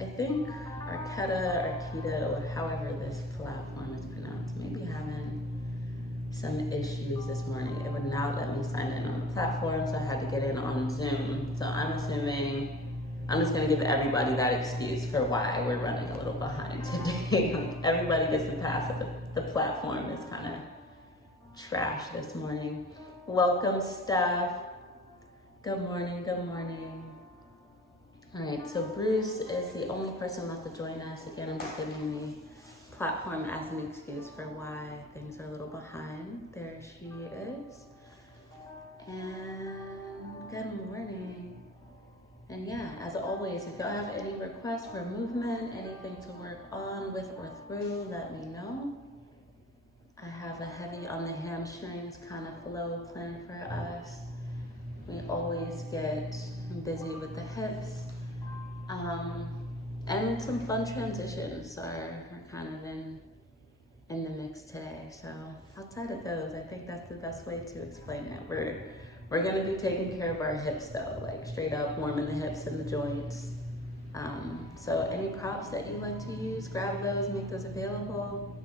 I think Arketa, or however this platform is pronounced, maybe having some issues this morning. It would not let me sign in on the platform, so I had to get in on Zoom. So I'm assuming I'm just gonna give everybody that excuse for why we're running a little behind today. Like everybody gets the pass, but the platform is kind of trash this morning. Welcome, Steph. Good morning, good morning. All right, so Bruce is the only person left to join us. Again, I'm just giving the platform as an excuse for why things are a little behind. There she is. And good morning. And yeah, as always, if y'all have any requests for movement, anything to work on with or through, let me know. I have a heavy on the hamstrings kind of flow planned for us. We always get busy with the hips. And some fun transitions are kind of in the mix today. So outside of those, I think that's the best way to explain it. We're gonna be taking care of our hips though, like straight up warming the hips and the joints. So any props that you like to use, grab those, make those available.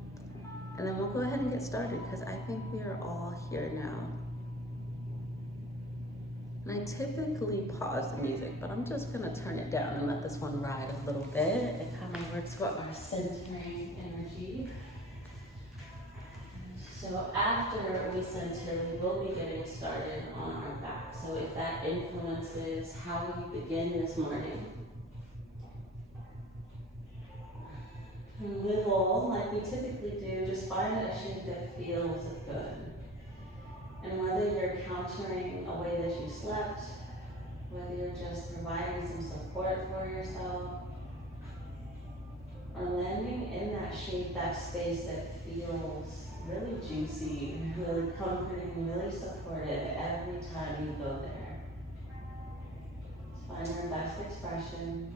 And then we'll go ahead and get started because I think we are all here now. And I typically pause the music, but I'm just gonna turn it down and let this one ride a little bit. It kind of works for our centering energy. So after we center, we will be getting started on our back. So if that influences how we begin this morning, we will, like we typically do, just find a shape that feels good. And whether you're countering a way that you slept, whether you're just providing some support for yourself, or landing in that shape, that space that feels really juicy, really comforting, really supportive every time you go there. Just find your best expression.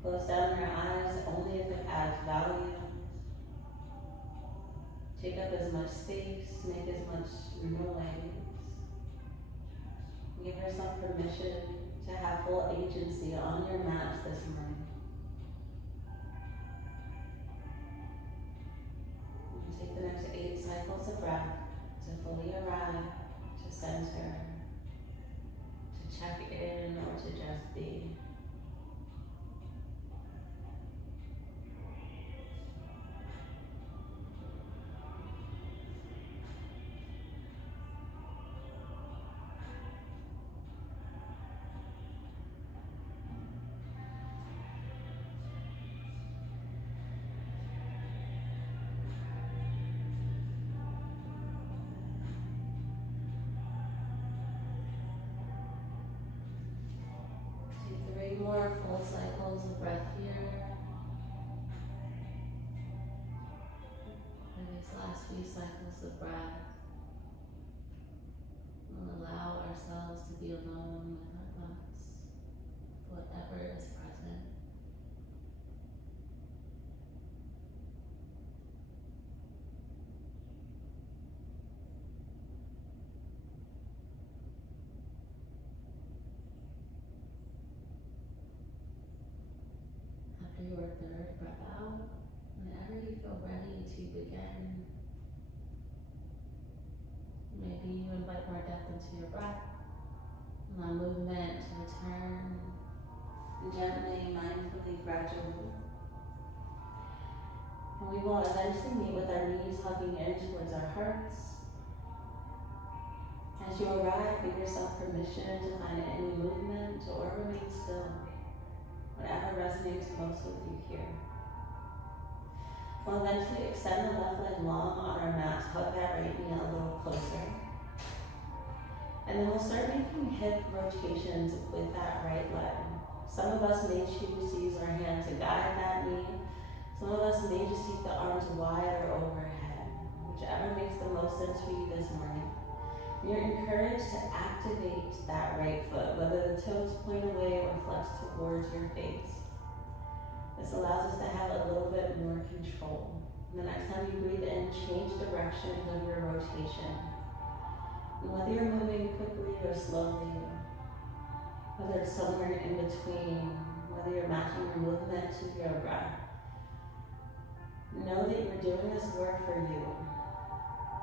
Close down your eyes only if it adds value. Take up as much space, make as much noise. Give yourself permission to have full agency on your mat this morning. And take the next 8 cycles of breath to fully arrive, to center, to check in, or to just be. More full cycles of breath here. And these last few cycles of breath, we'll allow ourselves to be alone with our thoughts, whatever is present. After your third breath out, whenever you feel ready to begin, maybe you invite more depth into your breath, allow movement to return gently, mindfully, gradually. And we will eventually meet with our knees hugging in towards our hearts. As you arrive, give yourself permission to find any movement or remain still. Whatever resonates most with you here. We'll eventually extend the left leg long on our mat, hug that right knee a little closer. And then we'll start making hip rotations with that right leg. Some of us may choose to use our hand to guide that knee. Some of us may just take the arms wide or overhead, whichever makes the most sense for you this morning. You're encouraged to activate that right foot, whether the toes point away or flex towards your face. This allows us to have a little bit more control. And the next time you breathe in, change directions of your rotation. And whether you're moving quickly or slowly, whether it's somewhere in between, whether you're matching your movement to your breath. Know that you're doing this work for you.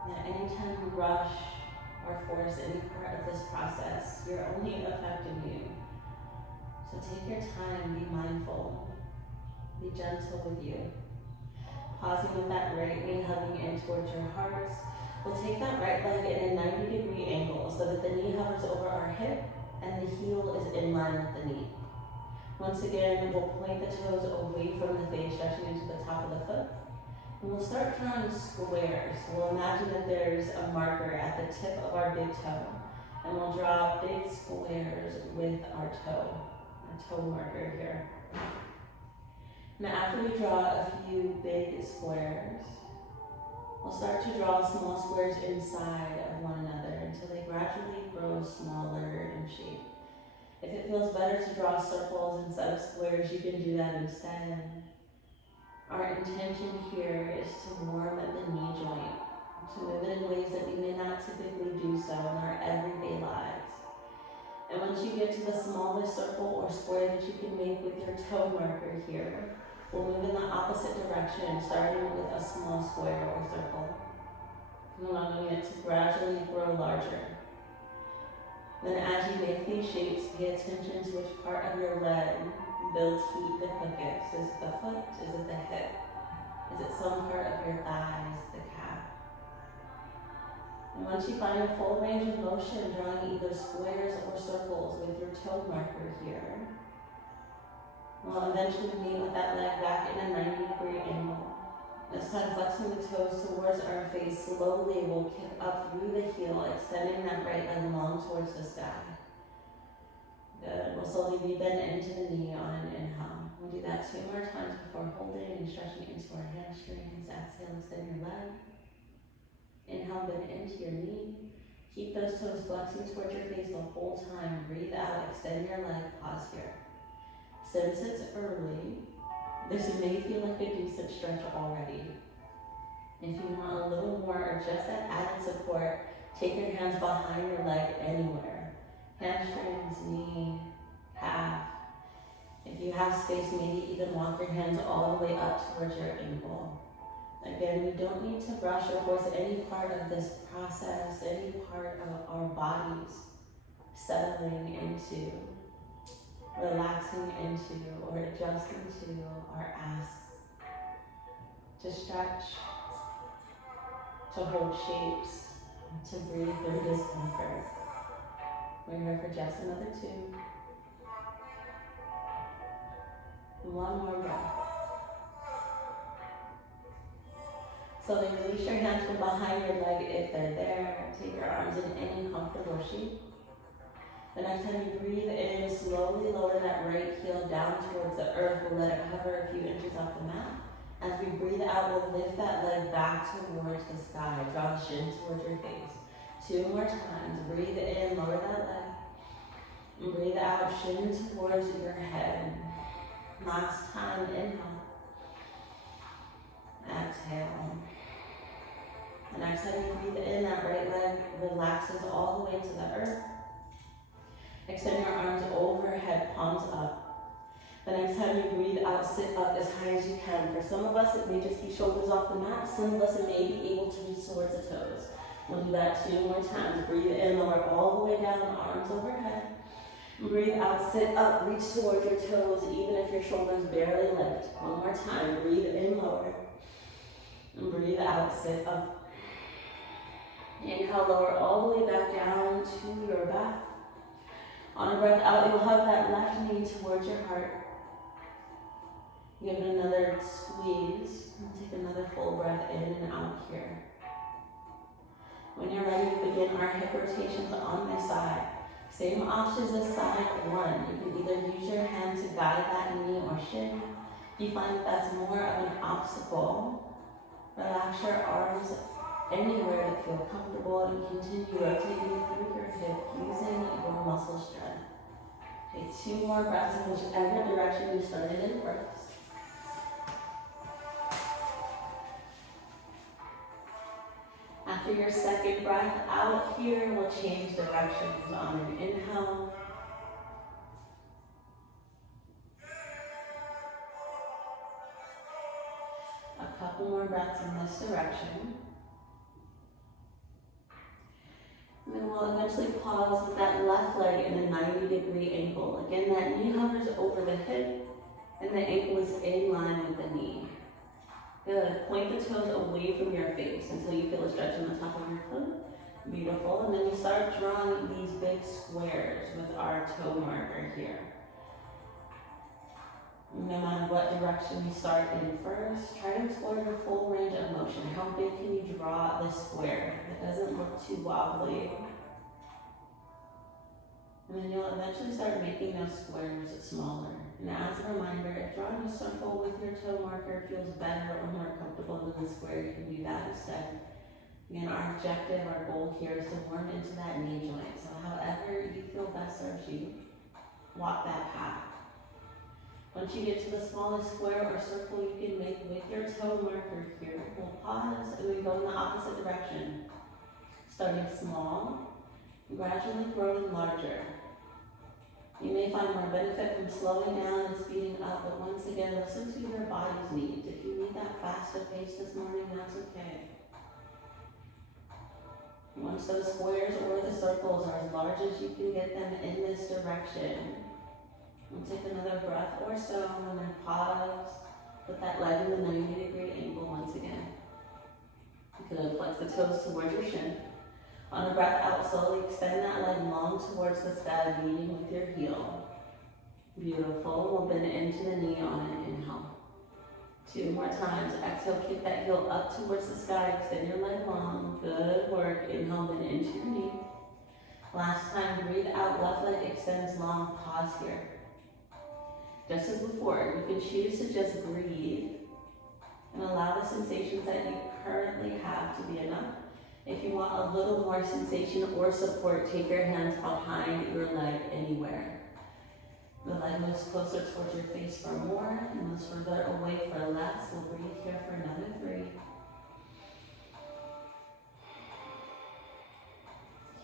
That anytime you rush or force any part of this process, you're only affecting you. So take your time, be mindful, be gentle with you. Pausing with that right knee hugging in towards your heart. We'll take that right leg in a 90-degree angle so that the knee hovers over our hip and the heel is in line with the knee. Once again, we'll point the toes away from the face, stretching into the top of the foot. And we'll start drawing squares. We'll imagine that there's a marker at the tip of our big toe. And we'll draw big squares with our toe marker here. Now after we draw a few big squares, we'll start to draw small squares inside of one another until they gradually grow smaller in shape. If it feels better to draw circles instead of squares, you can do that instead. Our intention here is to warm at the knee joint, to move it in ways that we may not typically do so in our everyday lives. And once you get to the smallest circle or square that you can make with your toe marker here, we'll move in the opposite direction, starting with a small square or circle, and allowing it to gradually grow larger. Then as you make these shapes, pay attention to which part of your leg builds heat the quickest. Is it the foot? Is it the hip? Is it some part of your thighs, the calf? And once you find a full range of motion, drawing either squares or circles with your toe marker here, we'll eventually meet with that leg back in a 90-degree angle. This time flexing the toes towards our face, slowly we'll kick up through the heel, extending that right leg long towards the sky. Good, we'll slowly rebend into the knee on an inhale. We'll do that 2 more times before holding and stretching into our hamstrings. Exhale, extend your leg. Inhale, bend into your knee. Keep those toes flexing towards your face the whole time. Breathe out, extend your leg, pause here. Since it's early, this may feel like a decent stretch already. If you want a little more or just that added support, take your hands behind your leg anywhere. Hamstrings, knee, calf. If you have space, maybe even walk your hands all the way up towards your ankle. Again, we don't need to rush or force any part of this process, any part of our bodies settling into, relaxing into, or adjusting to our asks. To stretch, to hold shapes, to breathe through discomfort. We're here for just another 2. One more breath. So then release your hands from behind your leg if they're there. Take your arms in any comfortable shape. The next time you breathe in, slowly lower that right heel down towards the earth. We'll let it hover a few inches off the mat. As we breathe out, we'll lift that leg back towards the sky. Draw the shin towards your face. 2 more times. Breathe in, lower that leg. And breathe out, shin towards your head. Last time, inhale. Exhale. The next time you breathe in, that right leg relaxes all the way to the earth. Extend your arms overhead, palms up. The next time you breathe out, sit up as high as you can. For some of us, it may just be shoulders off the mat. Some of us, it may be able to reach towards the toes. We'll do that 2 more times. Breathe in, lower all the way down, arms overhead. Breathe out, sit up, reach towards your toes, even if your shoulders barely lift. 1 more time. Breathe in, lower. And breathe out, sit up. Inhale, lower all the way back down to your back. On a breath out, you'll hug that left knee towards your heart. Give it another squeeze. And take another full breath in and out here. When you're ready to begin our hip rotations on this side. Same options as side 1. You can either use your hand to guide that knee or shin. If you find that that's more of an obstacle, relax your arms anywhere that feel comfortable and continue rotating through your hip using your muscle strength. Take 2 more breaths in whichever direction you started in first. After your second breath out here, we'll change directions on an inhale. breaths in this direction. And then we'll eventually pause with that left leg in a 90-degree angle. Again, that knee hovers over the hip and the ankle is in line with the knee. Good. Point the toes away from your face until you feel a stretch on the top of your foot. Beautiful. And then we start drawing these big squares with our toe marker here. No matter what direction you start in first, try to explore your full range of motion. How big can you draw this square? It doesn't look too wobbly. And then you'll eventually start making those squares smaller. And as a reminder, if drawing a circle with your toe marker feels better or more comfortable than the square, you can do that instead. Again, our objective, our goal here is to warm into that knee joint. So however you feel best serves you, walk that path. Once you get to the smallest square or circle you can make with your toe marker here, we'll pause and we go in the opposite direction. Starting small, gradually growing larger. You may find more benefit from slowing down and speeding up, but once again, listen to your body's needs. If you need that faster pace this morning, that's okay. Once those squares or the circles are as large as you can get them in this direction, we'll take another breath or so and then pause. Put that leg in the 90-degree angle once again. Good. Flex the toes towards your shin. On a breath out, slowly extend that leg long towards the sky, leading with your heel. Beautiful. We'll bend into the knee on an inhale. 2 more times. Exhale, kick that heel up towards the sky. Extend your leg long. Good work. Inhale, bend into your knee. Last time, breathe out. Left leg extends long. Pause here. Just as before, you can choose to just breathe and allow the sensations that you currently have to be enough. If you want a little more sensation or support, take your hands behind your leg anywhere. The leg moves closer towards your face for more, and moves further away for less. We'll breathe here for another 3.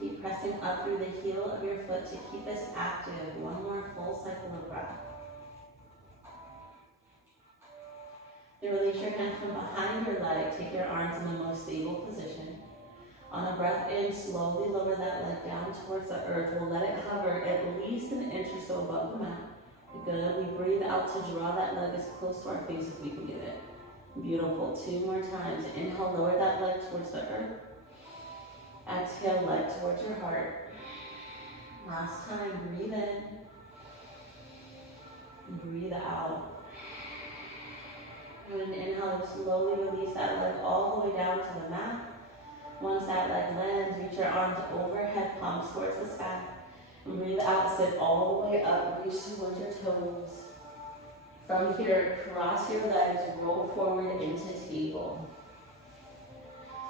Keep pressing up through the heel of your foot to keep us active. 1 more full cycle of breath. Then release your hands from behind your leg. Take your arms in the most stable position. On a breath in, slowly lower that leg down towards the earth. We'll let it hover at least an inch or so above the mat. Good. We breathe out to draw that leg as close to our face as we can get it. Beautiful. 2 more times. Inhale, lower that leg towards the earth. Exhale, leg towards your heart. Last time, breathe in. Breathe out. And inhale, slowly release that leg all the way down to the mat. Once that leg lands, reach your arms overhead, palms towards the sky. And breathe out, sit all the way up, reach towards your toes. From here, cross your legs, roll forward into table.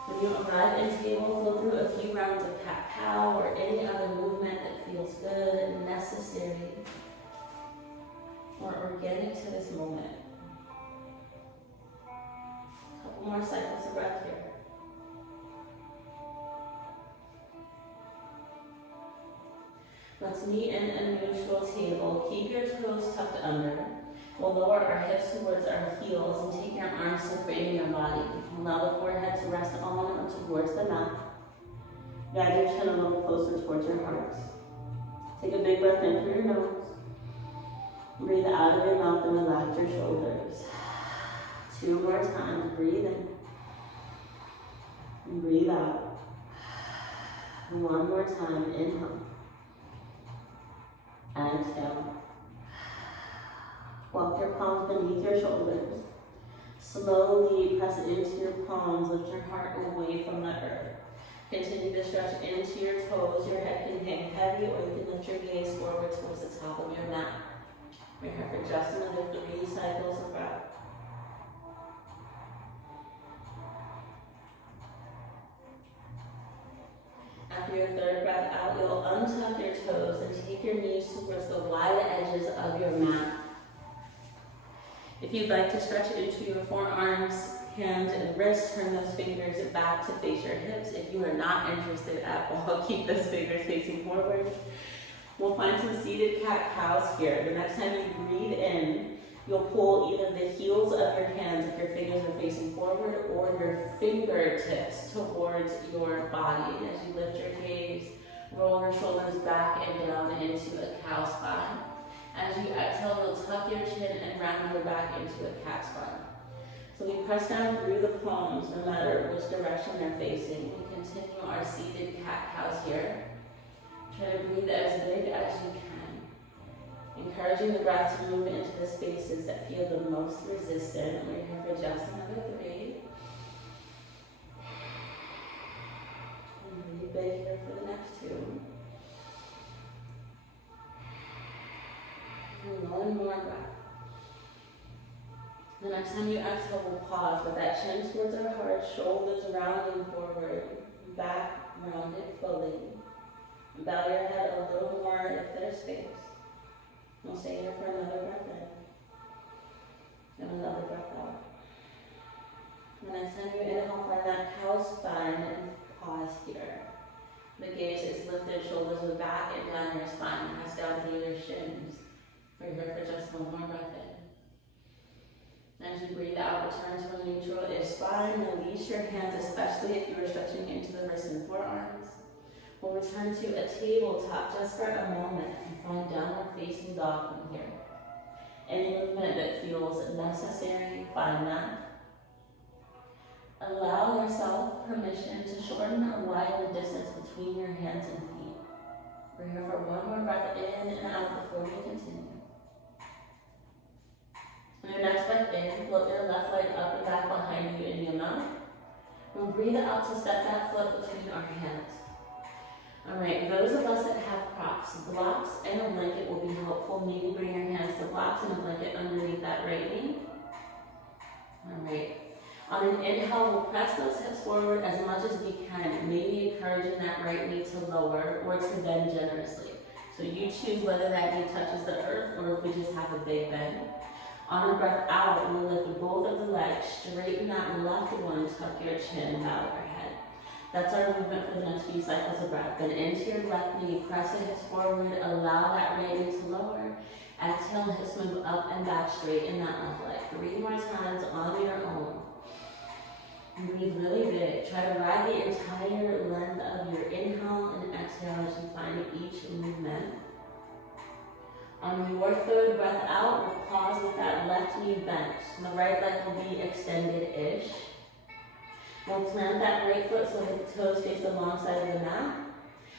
When you arrive in table, go through a few rounds of cat-cow or any other movement that feels good and necessary or organic to this moment. A couple more cycles of breath here. Let's meet in a neutral table. Keep your toes tucked under. We'll lower our hips towards our heels and take your arms to frame your body. Allow the forehead to rest on or towards the mat. Guide your chin a little closer towards your heart. Take a big breath in through your nose. Breathe out of your mouth and relax your shoulders. 2 more times. Breathe in. And breathe out. 1 more time. Inhale. Exhale. Walk your palms beneath your shoulders. Slowly press into your palms. Lift your heart away from the earth. Continue to stretch into your toes. Your head can hang heavy, or you can lift your gaze forward towards the top of your mat. We're here for just another 3 cycles of breath. After your 3rd breath out, you'll untuck your toes and take your knees towards the wide edges of your mat. If you'd like to stretch it into your forearms, hands, and wrists, turn those fingers back to face your hips. If you are not interested at all, keep those fingers facing forward. We'll find some seated cat-cows here. The next time you breathe in, You'll pull either the heels of your hands if your fingers are facing forward or your fingertips towards your body. As you lift your gaze, roll your shoulders back and down into a cow spine. As you exhale, you'll tuck your chin and round your back into a cat spine. So we press down through the palms no matter which direction they're facing. We continue our seated cat-cows here. Try to breathe as big as you can. Encouraging the breath to move into the spaces that feel the most resistant. We're here for just another 3. And breathe big here for the next 2. And 1 more breath. The next time you exhale, we'll pause with that chin towards our heart, shoulders rounding forward, back rounded fully. Bow your head a little more if there's space. We'll stay here for another breath in and another breath out. The next time you inhale, find that cow spine and pause here. The gaze is lifted, shoulders are back and down your spine. Press down through your shins. We're here for just 1 more breath in. As you breathe out, return to a neutral-ish spine. Release your hands, especially if you are stretching into the wrists and forearms. We'll return to a tabletop just for a moment and find downward facing dog from here. Any movement that feels necessary, find that. Allow yourself permission to shorten or widen the distance between your hands and feet. We're here for 1 more breath in and out before we continue. On your next breath in, float your left leg up and back behind you in your mouth. We'll breathe out to step that foot between our hands. Alright, those of us that have props, blocks and a blanket will be helpful. Maybe bring your hands to blocks and a blanket underneath that right knee. Alright, on an inhale, we'll press those hips forward as much as we can, maybe encouraging that right knee to lower or to bend generously. So you choose whether that knee touches the earth or if we just have a big bend. On a breath out, we'll lift both of the legs, straighten that left one, tuck your chin, bow your head. That's our movement for the next few cycles of breath. Then into your left knee, press the hips forward, allow that right knee to lower. Exhale, hips move up and back, straighten that left leg. 3 more times on your own. Breathe really big. Try to ride the entire length of your inhale and exhale as you find each movement. On your 3rd breath out, we'll pause with that left knee bent. The right leg will be extended-ish. We'll plant that right foot so that the toes face the long side of the mat.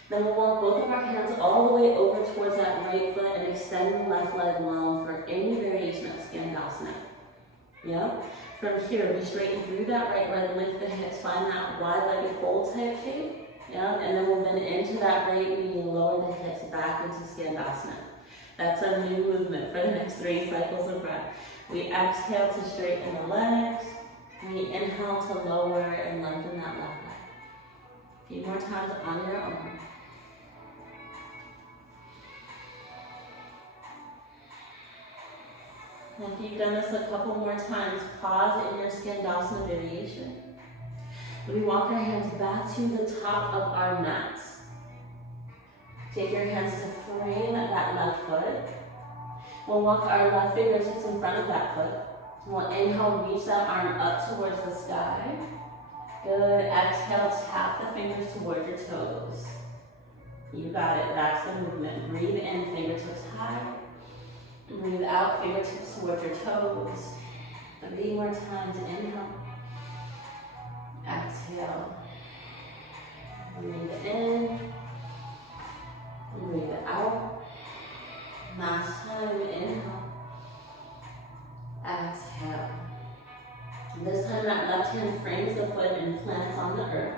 Then we'll walk both of our hands all the way over towards that right foot and extend the left leg long for any variation of Skandasana. Yeah? From here, we straighten through that right leg, lift the hips, find that wide-legged fold type shape. Yeah? And then we'll bend into that right knee, lower the hips back into Skandasana. That's our new movement for the next 3 cycles of breath. We exhale to straighten the legs. We inhale to lower and lengthen that left leg. A few more times on your own. And if you've done this a couple more times, pause in your Skandasana variation. We walk our hands back to the top of our mats. Take your hands to frame that left foot. We'll walk our left fingertips in front of that foot. We'll inhale, reach that arm up towards the sky. Good. Exhale, tap the fingers toward your toes. You got it. That's the movement. Breathe in, fingertips high. Breathe out, fingertips toward your toes. 3 more times. Inhale. Exhale. Breathe in. Breathe out. Last time, inhale. Exhale. This time that left hand frames the foot and plants on the earth.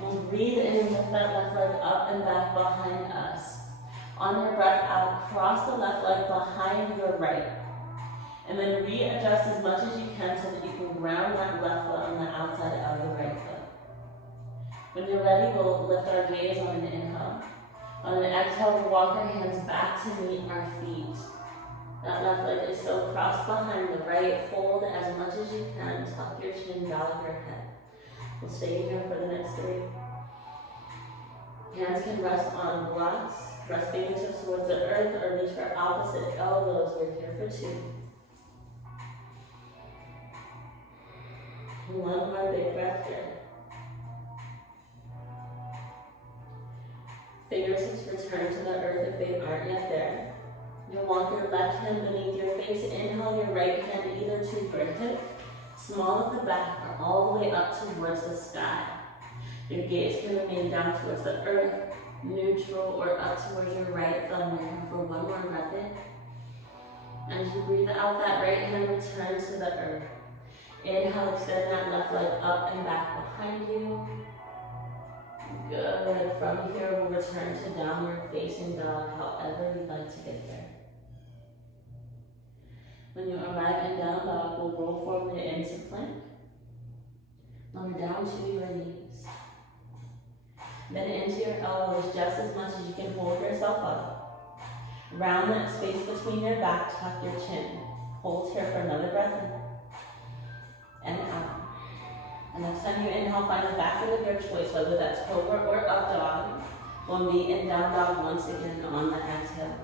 We'll breathe in and lift that left leg up and back behind us. On your breath out, cross the left leg behind your right. And then readjust as much as you can so that you can ground that left foot on the outside of the right foot. When you're ready, we'll lift our gaze on an inhale. On an exhale, we'll walk our hands back to meet our feet. That left leg is still crossed behind the right. Fold as much as you can. Tuck your chin, bow your head. We'll stay here for the next 3. Hands can rest on blocks. Press fingertips towards the earth or reach for opposite elbows. We're here for 2. One more big breath here. Fingertips return to the earth if they aren't yet there. You'll walk your left hand beneath your face. Inhale your right hand either to your hip, small at the back, or all the way up towards the sky. Your gaze can remain down towards the earth, neutral, or up towards your right thumb. Here for one more breath in. As you breathe out, that right hand returns to the earth. Inhale, extend that left leg up and back behind you. Good. From here, we'll return to downward facing dog, however you'd like to get there. When you arrive in down dog, we'll roll forward into plank. Lower down to your knees. Then into your elbows just as much as you can hold yourself up. Round that space between your back, tuck your chin. Hold here for another breath in. And out. And next time you inhale, find the back foot of your choice, whether that's cobra or up dog. We'll meet in down dog once again on the exhale.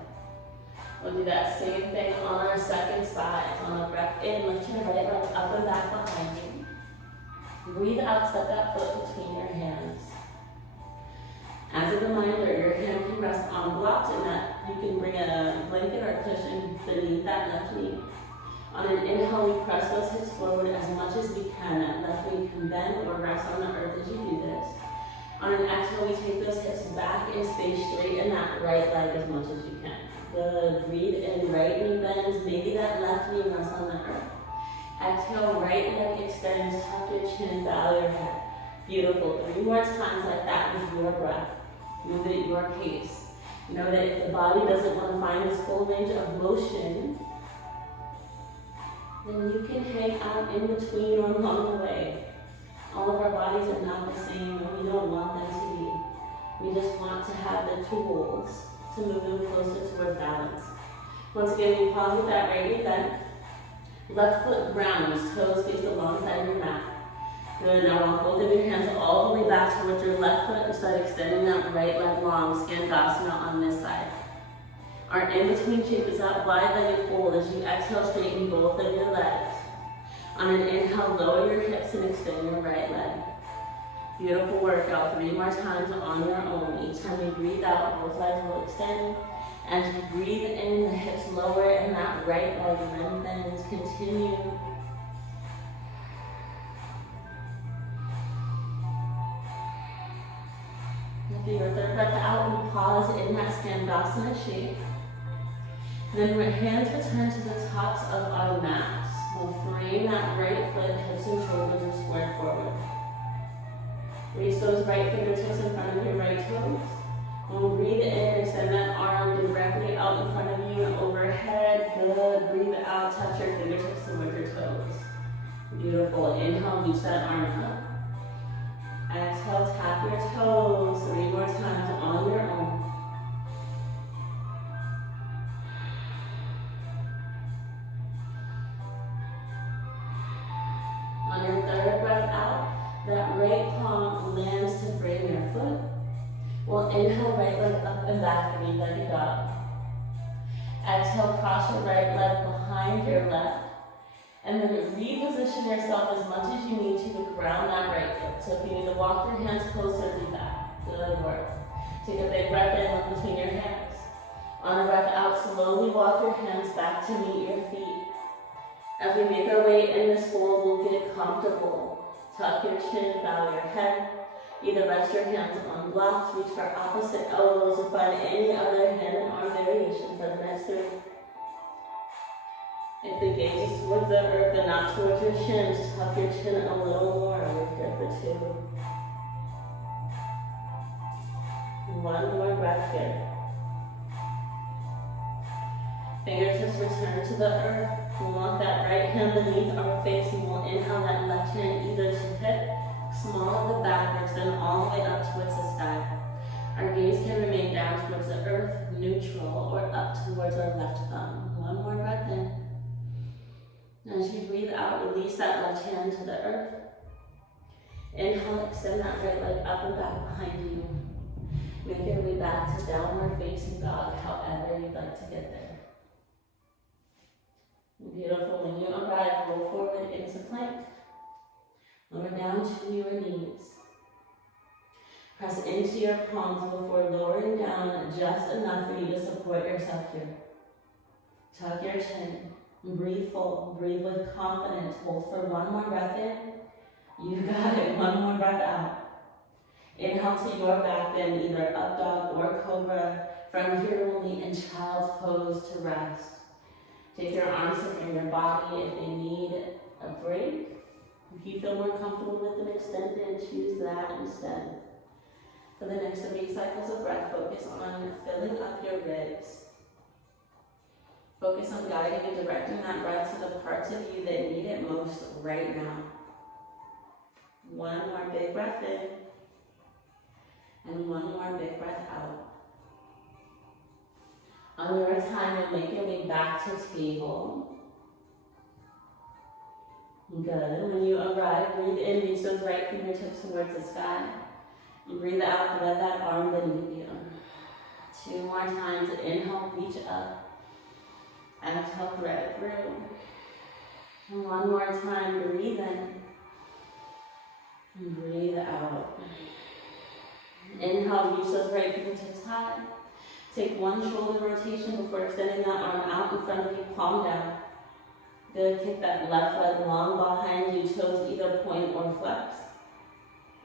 We'll do that same thing on our second side. On a breath in, lift your right leg up and back behind you. Breathe out, set that foot between your hands. As a reminder, your hand can rest on blocks and that you can bring a blanket or cushion beneath that left knee. On an inhale, we press those hips forward as much as we can. That left knee can bend or rest on the earth as you do this. On an exhale, we take those hips back and stay straight in that right leg as much as you can. Good. Breathe in, right knee bends. Maybe that left knee rests on the earth. Exhale, right leg extends, tuck your chin, bow your head. Beautiful. 3 more times like that with your breath. Move it at your pace. Know that if the body doesn't want to find its full range of motion, then you can hang out in between or along the way. All of our bodies are not the same, and we don't want them to be. We just want to have the tools to move them closer toward balance. Once again, we pause with that right knee bent. Left foot grounds, toes face alongside your mat. Good, now walk both of your hands all the way back towards your left foot and start extending that right leg long, Skandasana on this side. Our in-between shape is that wide-legged fold as you exhale, straighten both of your legs. On an inhale, lower your hips and extend your right leg. Beautiful workout. 3 more times on your own. Each time you breathe out, both legs will extend. As you breathe in, the hips lower and that right leg lengthens. Continue. After your third breath out, we pause in that Skandasana shape. Then our hands return to the tops of our mats. We'll frame that right foot, hips and shoulders are squared forward. Reach those right fingertips in front of your right toes. We'll breathe in, extend that arm directly out in front of you and overhead. Good. Breathe out, touch your fingertips towards your toes. Beautiful. Inhale, reach that arm up. Exhale, tap your toes 3 more times on your own. On your third breath out, that right palm lands to frame your foot. We'll inhale, right leg up and back, 3-legged dog. Exhale, cross your right leg behind your left. And then reposition yourself as much as you need to ground that right foot. So if you need to walk your hands closer, do that. Good work. Take a big breath in, look between your hands. On a breath out, slowly walk your hands back to meet your feet. As we make our way in this fold, we'll get comfortable. Tuck your chin, bow your head. Either rest your hands on blocks, reach for opposite elbows, or find any other hand and arm variation for the next 3. If the gaze is towards the earth and not towards your chin, just tuck your chin a little more. We're here for 2. 1 more breath here. Fingertips return to the earth. We'll want that right hand beneath our face and we'll inhale that left hand either to hip, small at the back, or extend all the way up towards the sky. Our gaze can remain down towards the earth, neutral, or up towards our left thumb. 1 more breath in. As you breathe out, release that left hand to the earth. Inhale, extend that right leg up and back behind you. Make your way back to downward facing dog, however you'd like to get there. Beautiful. When you arrive, roll forward into plank. Lower down to your knees. Press into your palms before lowering down just enough for you to support yourself here. Tuck your chin. Breathe full. Breathe with confidence. Hold for one more breath in. You got it. One more breath out. Inhale to your back bend, either up dog or cobra. From here, we'll meet in child's pose to rest. Take your arms from your body if they need a break. If you feel more comfortable with them extended, choose that instead. For the next 3 cycles of breath, focus on filling up your ribs. Focus on guiding and directing that breath to the parts of you that need it most right now. One more big breath in, and one more big breath out. On your time, you'll make your way back to table. Good. When you arrive, breathe in, reach those right fingertips towards the sky. And breathe out, let that arm beneath you. 2 more times. Inhale, reach up. Exhale, thread through. And 1 more time, breathe in. And breathe out. Inhale, reach those right fingertips high. Take 1 shoulder rotation before extending that arm out in front of you, palm down. Good, kick that left leg long behind you, toes either point or flex.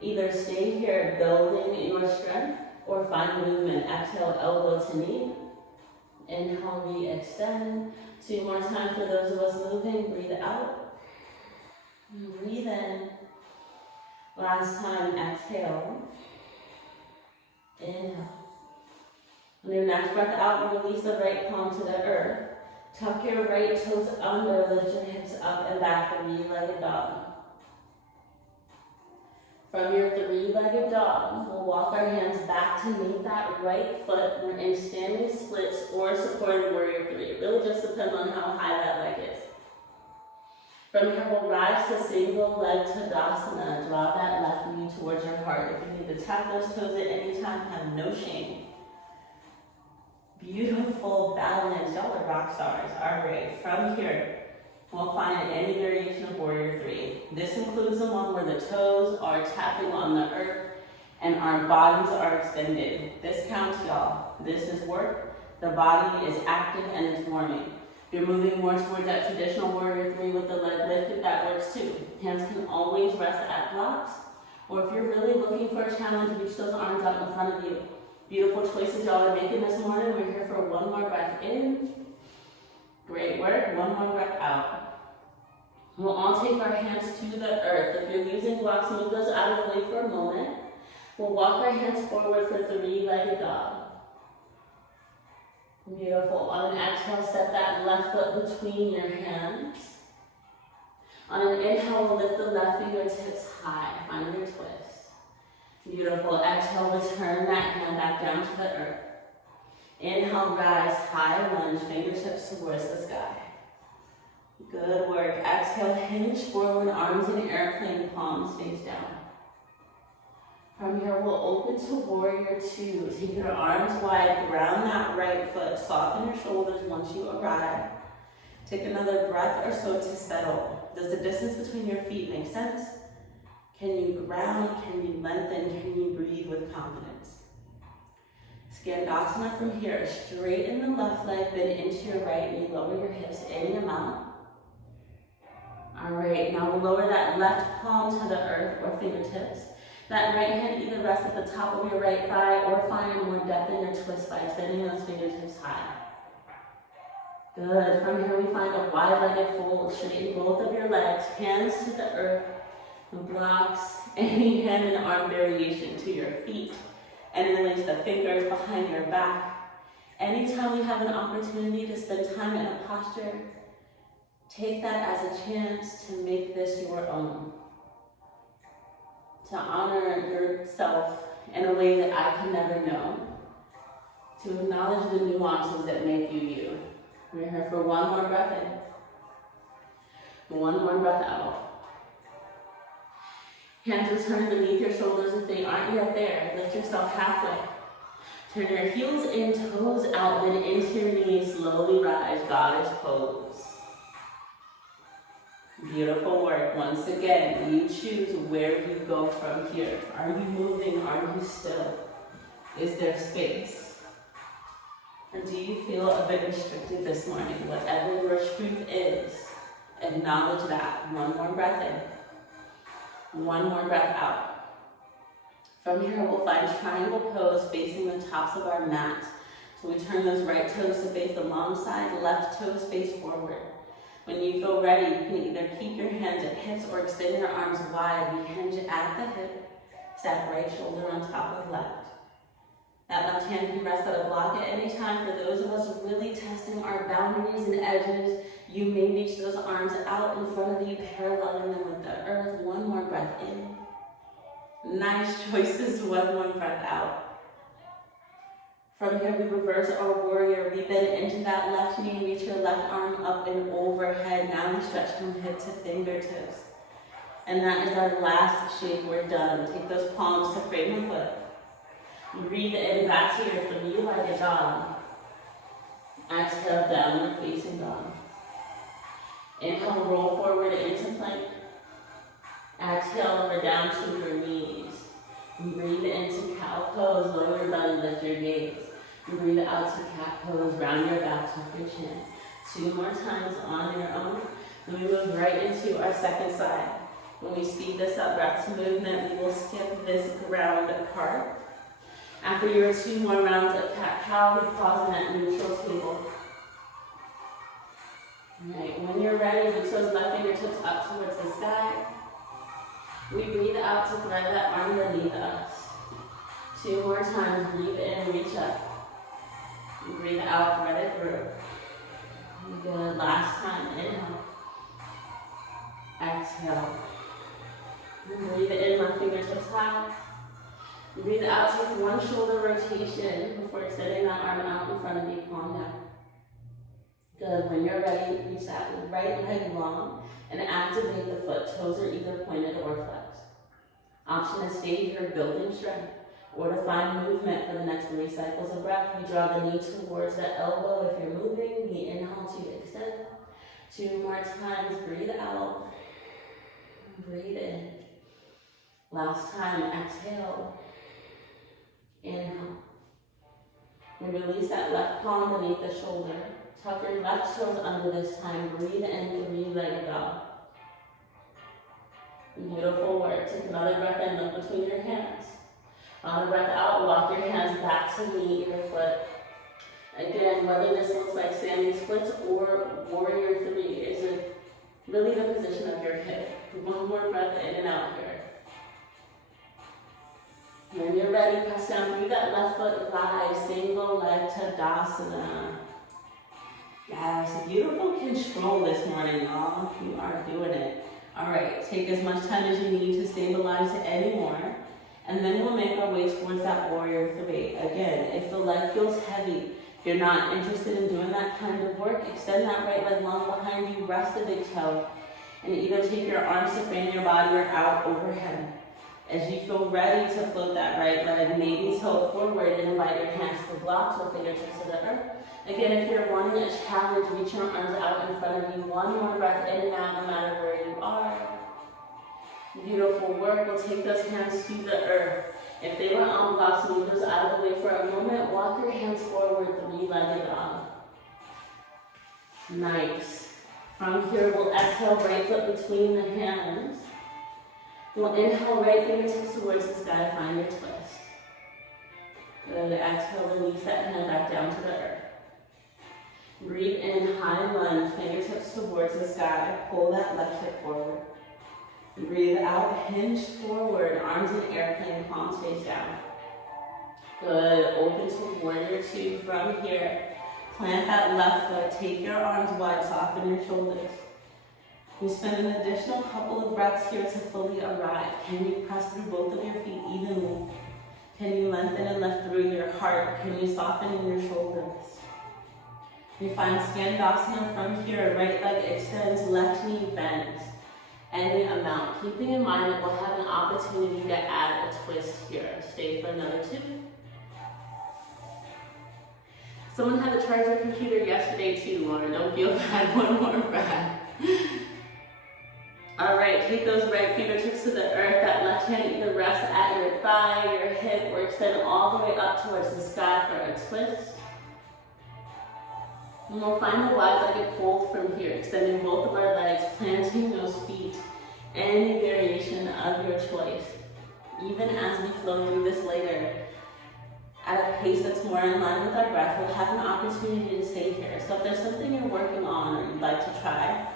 Either stay here building your strength or find movement. Exhale, elbow to knee. Inhale, re-extend. 2 more times for those of us moving. Breathe out. Breathe in. Last time, exhale. Inhale. On your next breath out, release the right palm to the earth. Tuck your right toes under, lift your hips up and back, 3-legged dog. From your 3-legged dog, we'll walk our hands back to meet that right foot. We're in standing splits or supported warrior 3. It really just depends on how high that leg is. From here, we'll rise to single leg Tadasana. Draw that left knee towards your heart. If you need to tap those toes at any time, have no shame. Beautiful balance. Y'all are rock stars. All right, from here, we'll find any variation of warrior 3. This includes the one where the toes are tapping on the earth and our bodies are extended. This counts, y'all. This is work. The body is active and it's warming. If you're moving more towards that traditional warrior 3 with the leg lifted, that works too. Hands can always rest at blocks. Or if you're really looking for a challenge, reach those arms out in front of you. Beautiful choices y'all are making this morning. We're here for 1 more breath in. Great work. 1 more breath out. We'll all take our hands to the earth. If you're using blocks, move those out of the way for a moment. We'll walk our hands forward for 3-legged dog. Beautiful. On an exhale, step that left foot between your hands. On an inhale, we'll lift the left fingertips high. Find your twist. Beautiful. Exhale, return that hand back down to the earth. Inhale, rise, high lunge, fingertips towards the sky. Good work. Exhale, hinge forward, arms in airplane, palms face down. From here, we'll open to warrior 2. Take your arms wide, ground that right foot, soften your shoulders once you arrive. Take another breath or so to settle. Does the distance between your feet make sense? Can you ground? Can you lengthen? Can you breathe with confidence? Skandasana from here. Straighten the left leg, bend into your right knee. Lower your hips any amount. All right, now we'll lower that left palm to the earth or fingertips. That right hand either rests at the top of your right thigh or find more depth in your twist by extending those fingertips high. Good. From here, we find a wide-legged fold. Straighten both of your legs, hands to the earth. Blocks any hand and arm variation to your feet, and release the fingers behind your back. Anytime you have an opportunity to spend time in a posture, take that as a chance to make this your own. To honor yourself in a way that I can never know. To acknowledge the nuances that make you you. We're here for 1 more breath in. 1 more breath out. Hands return beneath your shoulders if they aren't yet there. Lift yourself halfway. Turn your heels in, toes out, then into your knees. Slowly rise, goddess pose. Beautiful work. Once again, you choose where you go from here. Are you moving? Are you still? Is there space? Or do you feel a bit restricted this morning? Whatever your truth is, acknowledge that. One more breath in. One more breath out. From here, we'll find triangle pose facing the tops of our mat. So we turn those right toes to face the long side, left toes face forward. When you feel ready, you can either keep your hands at hips or extend your arms wide. We hinge at the hip, step right shoulder on top of left. That left hand can rest at a block at any time. For those of us really testing our boundaries and edges, you may reach those arms out in front of you, paralleling them with the earth. One more breath in. Nice choices, one more breath out. From here, we reverse our warrior. We bend into that left knee, reach your left arm up and overhead. Now we stretch from hip to fingertips. And that is our last shape. We're done. Take those palms to frame the foot. Breathe in back to your three-legged dog. Exhale, downward facing dog. Inhale, roll forward into plank. Exhale, over down to your knees. Breathe into cow pose, lower your belly, lift your gaze. Breathe out to cat pose, round your back, tuck your chin. 2 more times on your own. Then we move right into our second side. When we speed this up, breath to movement, we will skip this ground part. After your 2 more rounds of cat-cow, we pause in that neutral table. Alright, when you're ready, reach those left fingertips up towards the sky. We breathe out to thread that arm beneath us. 2 more times, breathe in, reach up. Breathe out, thread it through. Good, last time, inhale. Exhale. Breathe in, left fingertips high. Breathe out, take 1 shoulder rotation before extending that arm out in front of you, palm down. Good, when you're ready, reach that right leg long and activate the foot. Toes are either pointed or flexed. Option to stay here, building strength, or to find movement for the next 3 cycles of breath. We draw the knee towards the elbow if you're moving. We inhale to extend. 2 more times, breathe out. Breathe in. Last time, exhale. Inhale. And release that left palm beneath the shoulder. Tuck your left toes under this time. Breathe in, 3-legged dog. Beautiful work. Take another breath in, look between your hands. On the breath out, walk your hands back to meet your foot. Again, whether this looks like standing splits or warrior 3 is really the position of your hip. 1 more breath in and out here. When you're ready, press down through that left foot, rise, single leg Tadasana. Yes, beautiful control this morning, y'all. You are doing it. All right, take as much time as you need to stabilize anymore. And then we'll make our way towards that warrior 3. Again, if the leg feels heavy, if you're not interested in doing that kind of work, extend that right leg long behind you, rest the big toe, and either take your arms to fan your body or out overhead. As you feel ready to float that right leg, maybe tilt forward and invite your hands to blocks or fingertips to the earth. Again, if you're wanting a challenge, reach your arms out in front of you. 1 more breath in and out, no matter where you are. Beautiful work. We'll take those hands to the earth. If they were on blocks, move those out of the way for a moment. Walk your hands forward, 3-legged dog. Nice. From here, we'll exhale, right foot between the hands. We'll inhale, right fingertips towards the sky, find your twist. Good, exhale, release that hand back down to the earth. Breathe in, high lunge, fingertips towards the sky, pull that left hip forward. Breathe out, hinge forward, arms in airplane, palms face down. Good, open to warrior 2 from here. Plant that left foot, take your arms wide, soften your shoulders. We spend an additional couple of breaths here to fully arrive. Can you press through both of your feet evenly? Can you lengthen and lift through your heart? Can you soften in your shoulders? We find Skandasana from here. Right leg extends, left knee bends. Any amount. Keeping in mind that we'll have an opportunity to add a twist here. Stay for another 2. Someone had to charge their computer yesterday too, Lauren. Don't feel bad. 1 more breath. take those right fingertips to the earth. That left hand either rest at your thigh, your hip, or extend all the way up towards the sky for a twist. And we'll find the wide-legged fold from here, extending both of our legs, planting those feet, any variation of your choice. Even as we flow through this later, at a pace that's more in line with our breath, we'll have an opportunity to stay here. So if there's something you're working on or you'd like to try,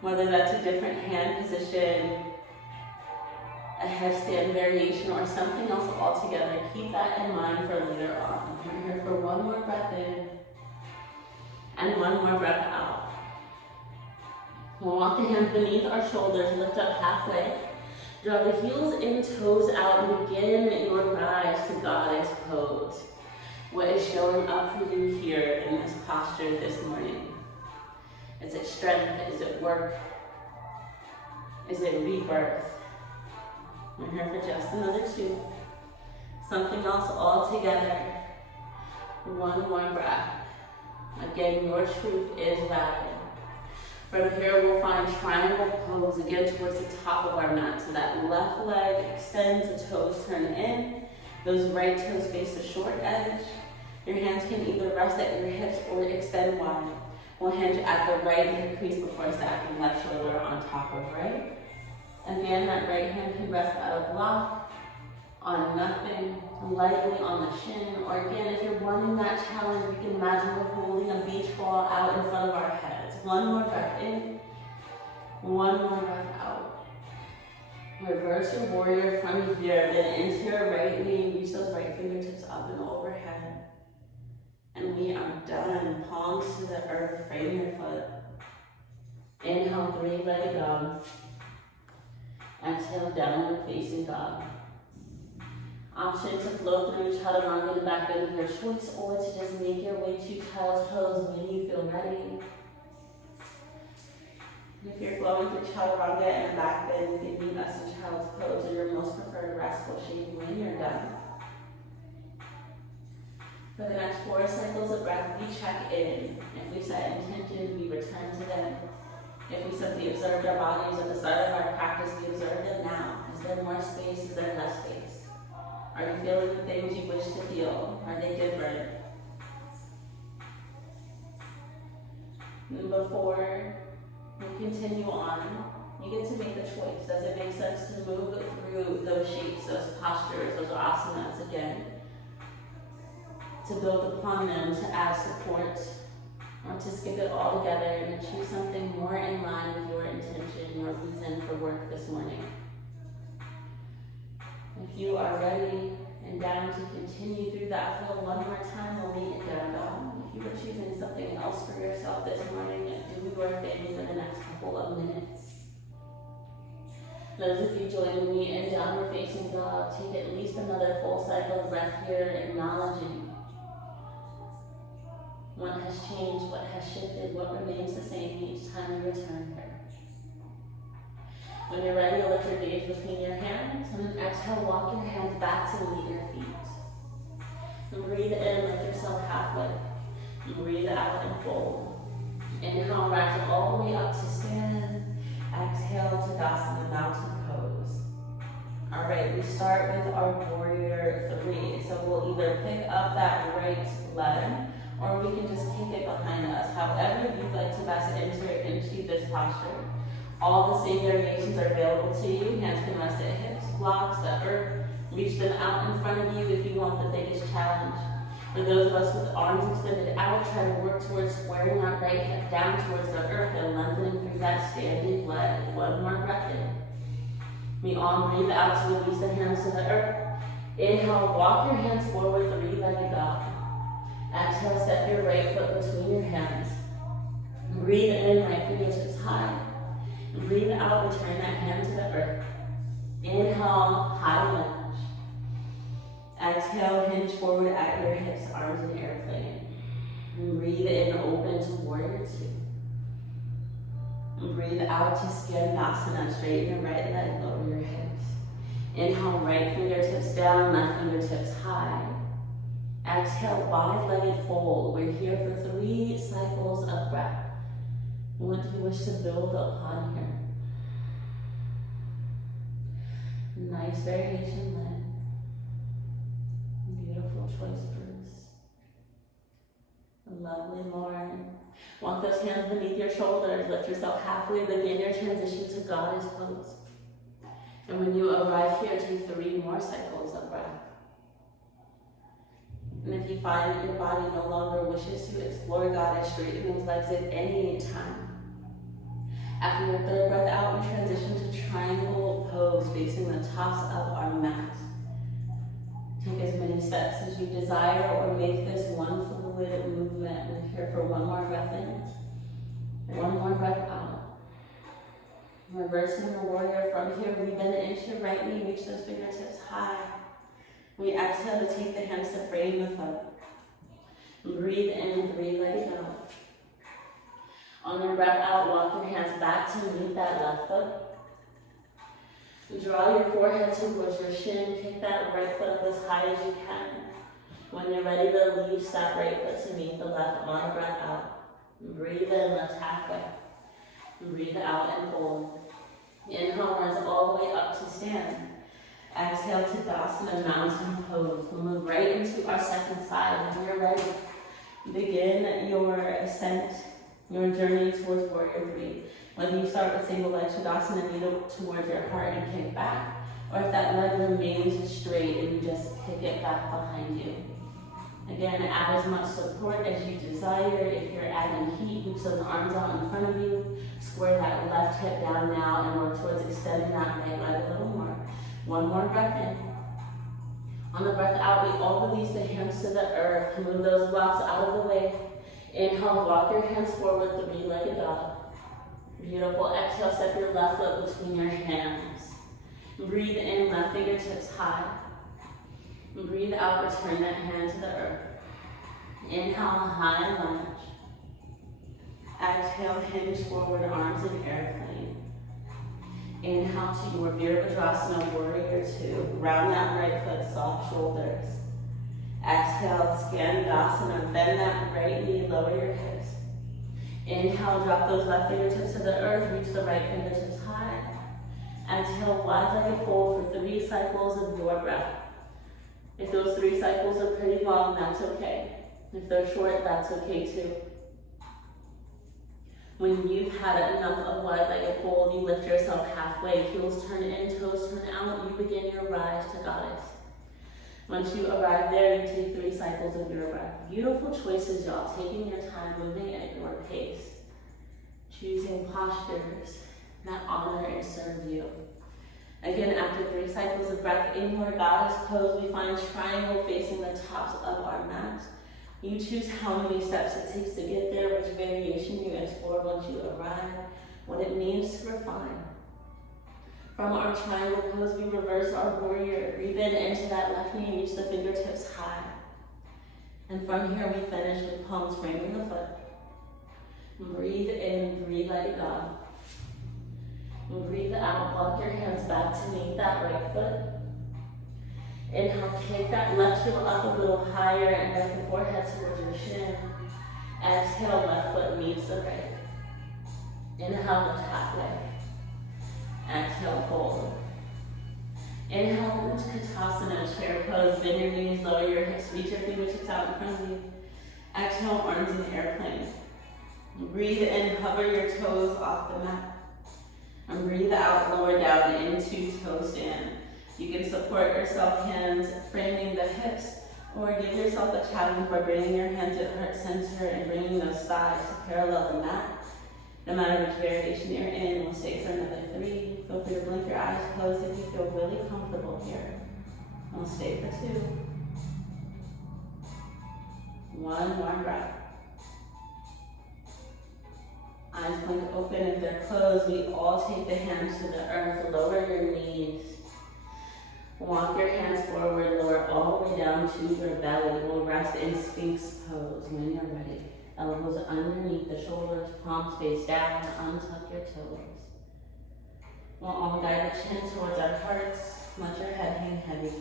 whether that's a different hand position, a headstand variation, or something else altogether, keep that in mind for later on. We're here for one more breath in and one more breath out. We'll walk the hands beneath our shoulders, lift up halfway. Draw the heels in, toes out, and begin your rise to goddess pose. What is showing up for you here in this posture this morning? Is it strength? Is it work? Is it rebirth? We're here for just another 2. Something else all together. One more breath. Again, your truth is valid. From here, we'll find triangle pose again towards the top of our mat. So that left leg extends, the toes turn in. Those right toes face the short edge. Your hands can either rest at your hips or extend wide. We'll hinge at the right hip crease before stacking left shoulder on top of right. Again, that right hand can rest at a block, on nothing, lightly on the shin. Or again, if you're wanting that challenge, you can imagine we're holding a beach ball out in front of our heads. One more breath in, one more breath out. Reverse your warrior from here, then into your right knee, reach those right fingertips up and overhead. And we are done. Palms to the earth, frame your foot. Inhale, 3-legged dog. Exhale, downward facing dog. Option to flow through chaturanga in the back bend of your choice, or to just make your way to child's pose when you feel ready. If you're flowing through chaturanga and back bend, you can meet us in child's pose or your most preferred restful shape when you're done. For the next 4 cycles of breath, we check in. If we set intentions, we return to them. If we simply observed our bodies at the start of our practice, we observe them now. Is there more space? Is there less space? Are you feeling the things you wish to feel? Are they different? And before we continue on, you get to make a choice. Does it make sense to move through those shapes, those postures, those asanas again? To build upon them, to add support, or to skip it all together and choose something more in line with your intention, your reason for work this morning. If you are ready and down to continue through that flow one more time, we'll meet in down dog. If you are choosing something else for yourself this morning, do your thing for the next couple of minutes. Those of you joining me in downward facing dog, take at least another full cycle of breath here, acknowledging what has changed, what has shifted, what remains the same each time you return here. When you're ready, you'll lift your gaze between your hands, and then exhale, walk your hands back to meet your feet. And breathe in, lift yourself halfway. And breathe out and fold. Inhale, rise all the way up to stand. Exhale, Tadasana, mountain pose. All right, we start with our warrior 3. So we'll either pick up that right leg, or we can just kick it behind us. However you'd like to best enter into this posture. All the same variations are available to you. Hands can rest at hips, blocks, the earth. Reach them out in front of you if you want the biggest challenge. For those of us with arms extended out, try to work towards squaring that right hip down towards the earth and lengthening through that standing leg. One more breath in. We all breathe out to release the hands to the earth. Inhale, walk your hands forward, 3-legged dog. Exhale, step your right foot between your hands. Breathe in, right fingertips high. Breathe out, return that hand to the earth. Inhale, high lunge. Exhale, hinge forward at your hips, arms in airplane. Breathe in, open to warrior 2. Breathe out to Skandasana, straighten your right leg, lower your hips. Inhale, right fingertips down, left fingertips high. Exhale, wide-legged fold. We're here for 3 cycles of breath. What do you wish to build upon here? Nice variation then. Beautiful choice, Bruce. Lovely, Lauren. Walk those hands beneath your shoulders. Lift yourself halfway. Begin your transition to goddess pose. And when you arrive here, take 3 more cycles of breath. And if you find that your body no longer wishes to explore goddess, straighten those legs at any time. After your 3rd breath out, we transition to triangle pose, facing the tops of our mat. Take as many steps as you desire, or make this one fluid movement. We're here for 1 more breath in, 1 more breath out. Reversing the warrior from here, we bend into your right knee, reach those fingertips high. We exhale to take the hands to frame the foot. Breathe in, 3-legged dog. On your breath out, walk your hands back to meet that left foot. Draw your forehead towards your shin. Kick that right foot up as high as you can. When you're ready to leave, step right foot to meet the left on a breath out. Breathe in, lift halfway. Breathe out and fold. Inhale, rise all the way up to stand. Exhale to Tadasana, mountain pose. We'll move right into our second side. When you're ready, begin your ascent, your journey towards warrior 3. Whether you start with single leg Tadasana, knee towards your heart and kick back, or if that leg remains straight and you just kick it back behind you. Again, add as much support as you desire. If you're adding heat, reach those arms out in front of you. Square that left hip down now and work towards extending that right leg a little more. 1 more breath in. On the breath out, we all release the hands to the earth. Move those blocks out of the way. Inhale, walk your hands forward, 3-legged dog. Beautiful. Exhale, step your left foot between your hands. Breathe in, left fingertips high. Breathe out, return that hand to the earth. Inhale, high lunge. Exhale, hinge forward, arms in airplane. Inhale to your Virabhadrasana, warrior 2. Round that right foot, soft shoulders. Exhale, Skandasana, bend that right knee, lower your hips. Inhale, drop those left fingertips to the earth, reach the right fingertips high. Exhale, wide-legged fold for 3 cycles of your breath. If those 3 cycles are pretty long, that's okay. If they're short, that's okay too. When you've had enough of wide-legged fold, you lift yourself halfway, heels turn in, toes turn out, you begin your rise to goddess. Once you arrive there, you take 3 cycles of your breath. Beautiful choices, y'all, taking your time, moving at your pace. Choosing postures that honor and serve you. Again, after 3 cycles of breath in your goddess pose, we find triangle facing the tops of our mat. You choose how many steps it takes to get there, which variation you explore once you arrive, what it means to refine. From our triangle pose, we reverse our warrior. Breathe in into that left knee, reach the fingertips high. And from here, we finish with palms framing the foot. Breathe in, 3-legged dog. Breathe out, walk your hands back to meet that right foot. Inhale, kick that left heel up a little higher and bend the forehead towards your shin. Exhale, left foot meets the right. Inhale, lift halfway. Exhale, fold. Inhale into Katasana, chair pose. Bend your knees, lower your hips, reach your fingertips out in front of you. Exhale, arms in airplane. Breathe in, hover your toes off the mat. And breathe out, lower down into toe stand. You can support yourself, hands framing the hips, or give yourself a challenge by bringing your hands at heart center and bringing those thighs to parallel the mat. No matter which variation you're in, we'll stay for another 3. Feel free to blink your eyes closed if you feel really comfortable here. We'll stay for 2. 1 more breath. Eyes blink open. If they're closed, we all take the hands to the earth. Lower your knees. Walk your hands forward, lower all the way down to your belly. We'll rest in Sphinx pose when you're ready. Elbows underneath the shoulders, palms face down, untuck your toes. We'll all guide the chin towards our hearts. Let your head hang heavy.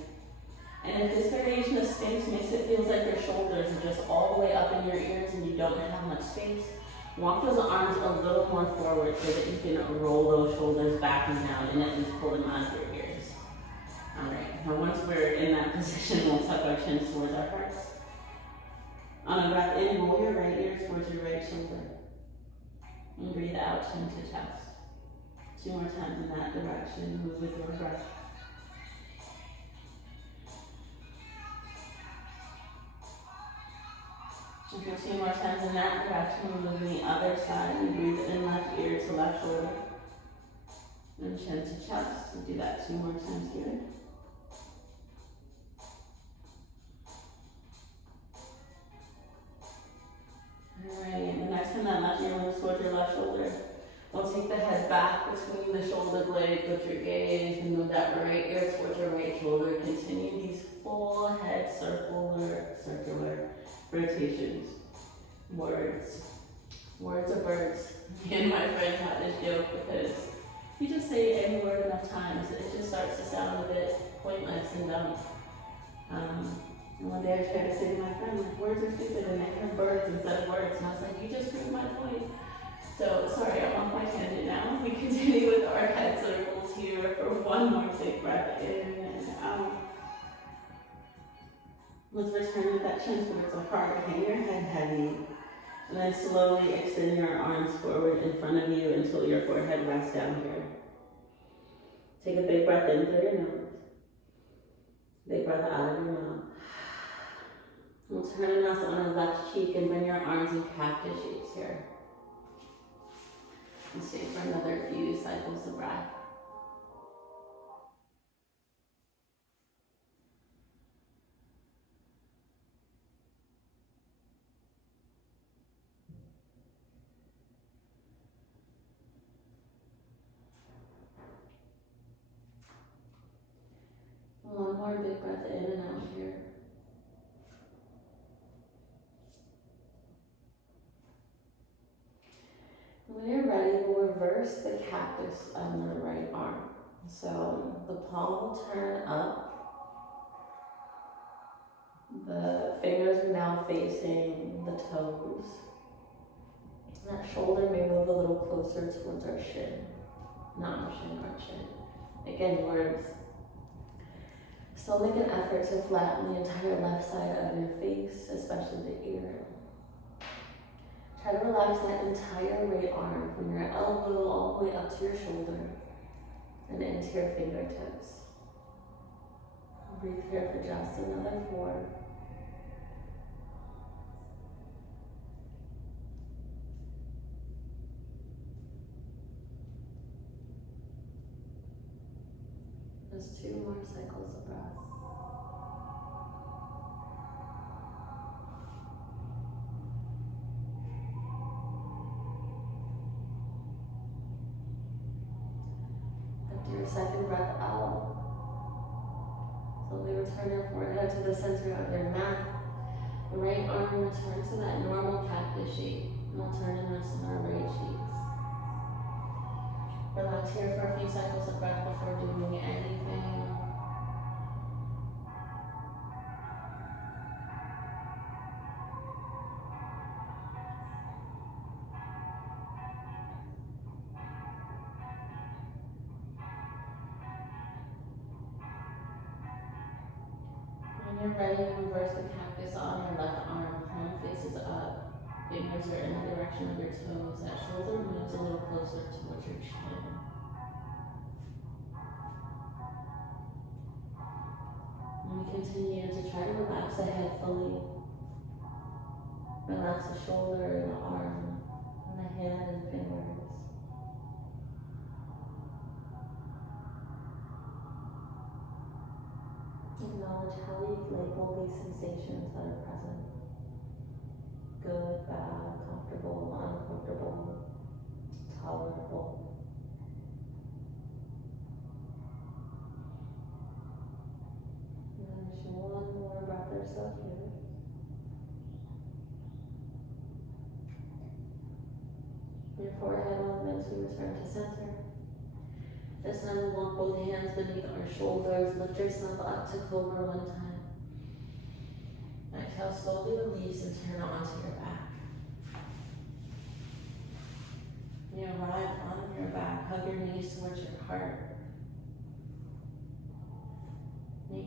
And if this variation of Sphinx makes it feel like your shoulders are just all the way up in your ears and you don't have much space, walk those arms a little more forward so that you can roll those shoulders back and down and at least pull them out of your ears. Alright, now once we're in that position, we'll tuck our chins towards our hearts. On a breath in, roll your right ear towards your right shoulder. And breathe out, chin to chest. 2 more times in that direction, move with your breath. Okay, 2 more times in that direction, move in the other side, and breathe in left ear to left shoulder. And chin to chest, and do that 2 more times here. Alright, the next time that left ear moves towards your left shoulder, we'll take the head back between the shoulder blades with your gaze and move that right ear towards your right shoulder. Continue these full head circular rotations. Words are birds. Me and my friend had this joke because you just say any word enough times, it just starts to sound a bit pointless and dumb. And one day I tried to say to my friend, like, words are stupid, and they have birds instead of words. And I was like, you just proved my point. So, sorry, I'm off my tangent now. We continue with our head circles here for one more big breath in and out. Let's return with that chin towards the heart. Hang your head heavy. And then slowly extend your arms forward in front of you until your forehead rests down here. Take a big breath in through your nose. Big breath out of your mouth. We'll turn us on our left cheek and bring your arms in cactus shapes here. And stay for another few cycles of breath. One more big breath in and out here. When you're ready, we'll reverse the cactus on the right arm. So the palm will turn up. The fingers are now facing the toes. That shoulder may move a little closer towards our shin. Not our shin, our chin. Again, words. Still make an effort to flatten the entire left side of your face, especially the ear. Try to relax that entire right arm from your elbow all the way up to your shoulder and into your fingertips. Breathe here for just another 4. Just 2 more cycles of breath. After your second breath out, slowly return your forehead to the center of your mat. The right arm returns to that normal cactus shape, and we'll turn and rest on our right cheeks. Relax here for a few cycles of breath before doing anything. When you're ready, reverse the cactus on your left arm. Palm faces up. Fingers are in the direction of your toes. That shoulder moves a little closer towards your chin. And we continue to try to relax the head fully. Relax the shoulder and the arm, and the hand and fingers. Acknowledge how you label these sensations that are present. Good, bad, comfortable, uncomfortable, tolerable. And then just one more breath or so here. Your forehead will eventually return to center. This time we'll walk both hands beneath our shoulders. Lift yourself up to cobra one time. Exhale, slowly release and turn onto your back. You arrive on your back, hug your knees towards your heart.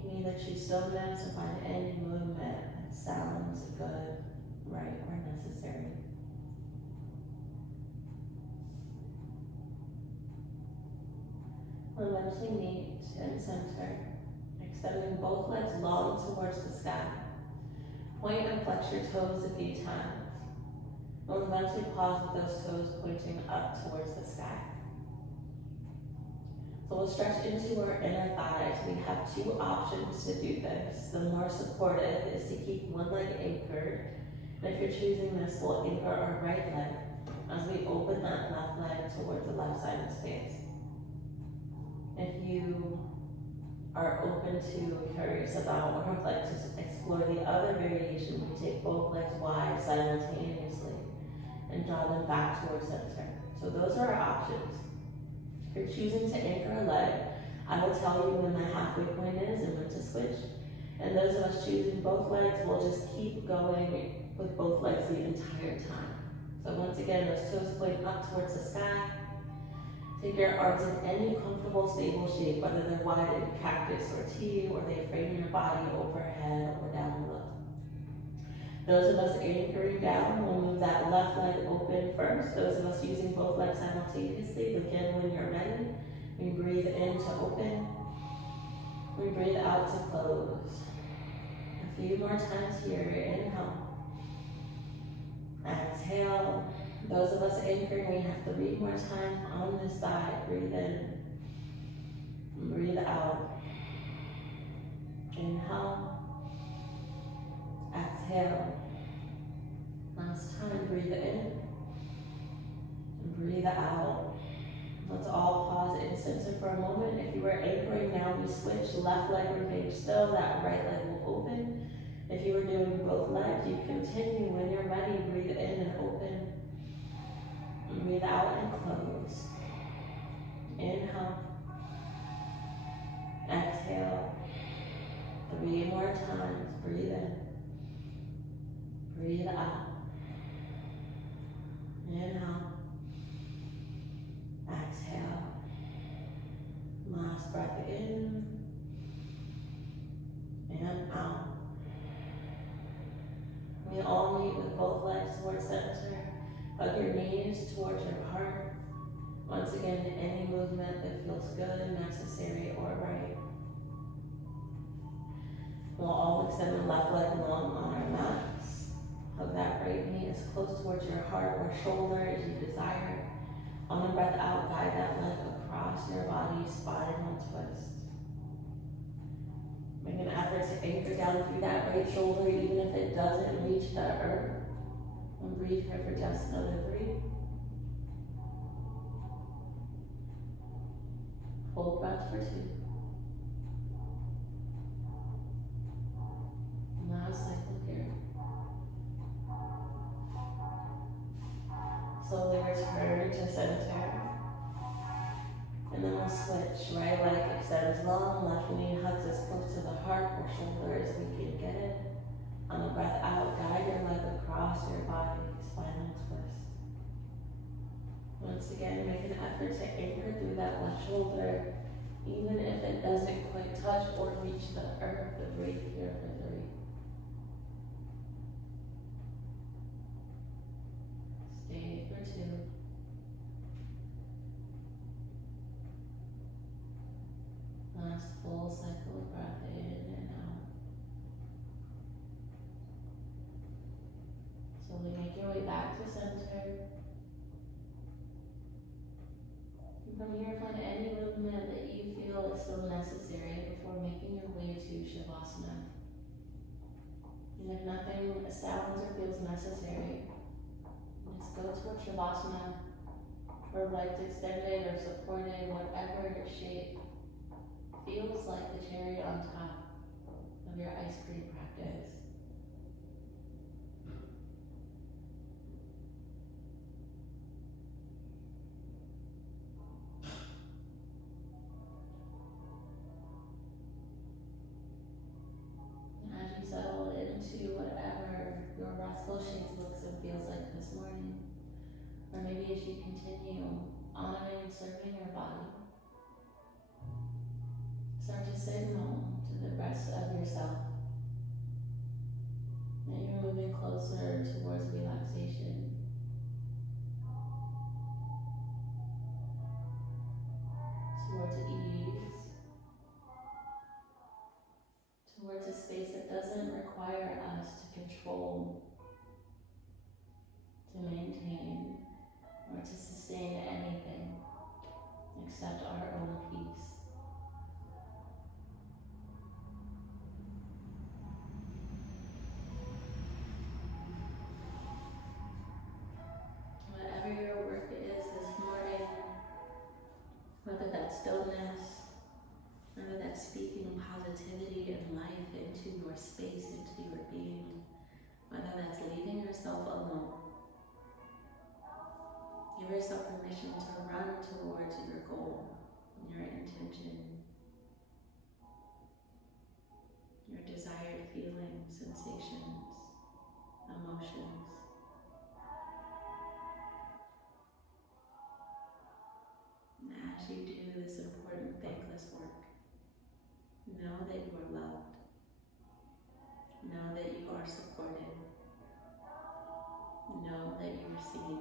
me the true stillness and find any movement that sounds good, right, or necessary. We'll eventually meet and center, extending both legs long towards the sky. Point and flex your toes a few times. We'll eventually pause with those toes pointing up towards the sky. So we'll stretch into our inner thighs. We have two options to do this. The more supportive is to keep one leg anchored. And if you're choosing this, we'll anchor our right leg as we open that left leg towards the left side of space. If you are open to, curious about, or would like to explore the other variation, we take both legs wide simultaneously and draw them back towards center. So those are our options. If you're choosing to anchor a leg, I will tell you when the halfway point is and when to switch. And those of us choosing both legs will just keep going with both legs the entire time. So once again, those toes point up towards the sky. Take your arms in any comfortable, stable shape, whether they're wide in cactus or T, or they frame your body overhead or down below. Those of us anchoring down will move that left leg open first. Those of us using both legs simultaneously, begin when you're ready. We breathe in to open. We breathe out to close. A few more times here. Inhale. Exhale. Those of us anchoring, we have 3 more times on this side. Breathe in. Breathe out. Inhale. Exhale. Last time, breathe in. And breathe out. Let's all pause and center for a moment. If you were anchoring now, we switch. Left leg remains still. That right leg will open. If you were doing both legs, you continue. When you're ready, breathe in and open. Breathe out and close. Inhale. Exhale. 3 more times. Breathe in. Breathe out. Inhale. Exhale. Last breath in and out. We all meet with both legs towards center. Hug your knees towards your heart. Once again, any movement that feels good, necessary, or right. We'll all extend the left leg long on our mats. Hug that right knee as close towards your heart or shoulder as you desire. On the breath out, guide that leg across your body, spine and twist. Make an effort to anchor down through that right shoulder, even if it doesn't reach the earth. And breathe here for just another 3. Full breath for 2. Last cycle here. Slowly return to center. And then we'll switch. Right leg extends long, left knee hugs as close to the heart or shoulder as we can get it. On the breath out, guide your leg across your body, spinal twist. Once again, make an effort to anchor through that left shoulder, even if it doesn't quite touch or reach the earth. But breathe here for 3. Stay for 2. Last full cycle of breath in and out. Slowly make your way back to center. And from here, find any movement that you feel is still necessary before making your way to Shavasana. And if nothing sounds or feels necessary, just go to a Shavasana, or legs extended or supported, whatever shape feels like the cherry on top of your ice cream practice. And as you settle into whatever your restful shape looks and feels like this morning, or maybe as you continue honoring and serving your body, Start to signal to the rest of yourself that you're moving closer towards relaxation, towards ease, towards a space that doesn't require us to control, to maintain, or to sustain anything except our own peace. Whatever your work is this morning, whether that's stillness, whether that's speaking positivity and life into your space, into your being, whether that's leaving yourself alone, give yourself permission to run towards your goal, your intention, your desired feelings, sensations, emotions. And as you do this important, thankless work, know that you are loved. Know that you are supported. Know that you are seen.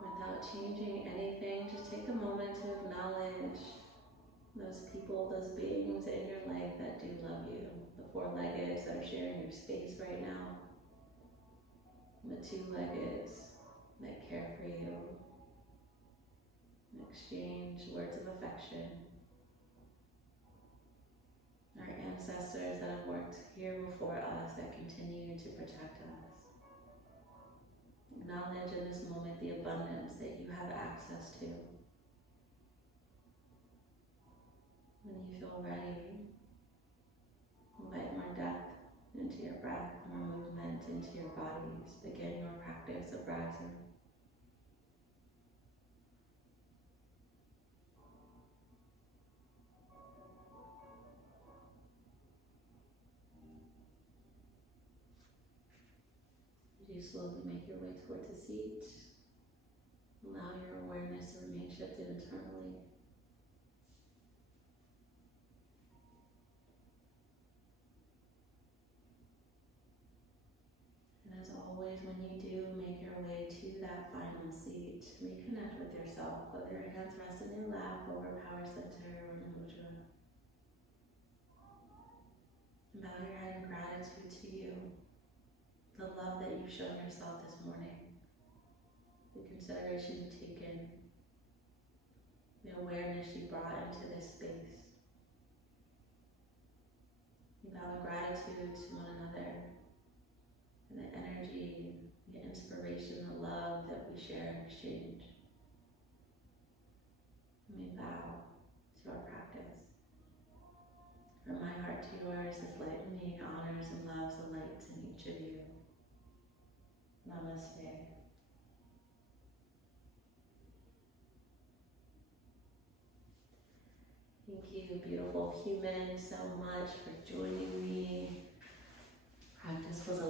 Without changing anything, just take a moment to acknowledge those people, those beings in your life that do love you. The four-leggeds that are sharing your space right now. The two-leggeds that care for you. Exchange words of affection. Our ancestors that have worked here before us that continue to protect us. Acknowledge in this moment the abundance that you have access to. When you feel ready, invite more depth into your breath, more movement into your bodies. Begin your practice of rising. As you slowly make your way towards a seat, allow your awareness to remain shifted internally. And as always, when you do make your way to that final seat, reconnect with yourself. Let your hands rest in your lap over power center or mudra. And bow your head in gratitude to you. The love that you've shown yourself this morning, the consideration you've taken, the awareness you brought into this space. We vow gratitude to one another, and the energy, the inspiration, the love that we share and exchange. And we vow to our practice. From my heart to yours, this light in me honors and loves the light in each of you. Namaste. Thank you, beautiful human, so much for joining me. Practice was a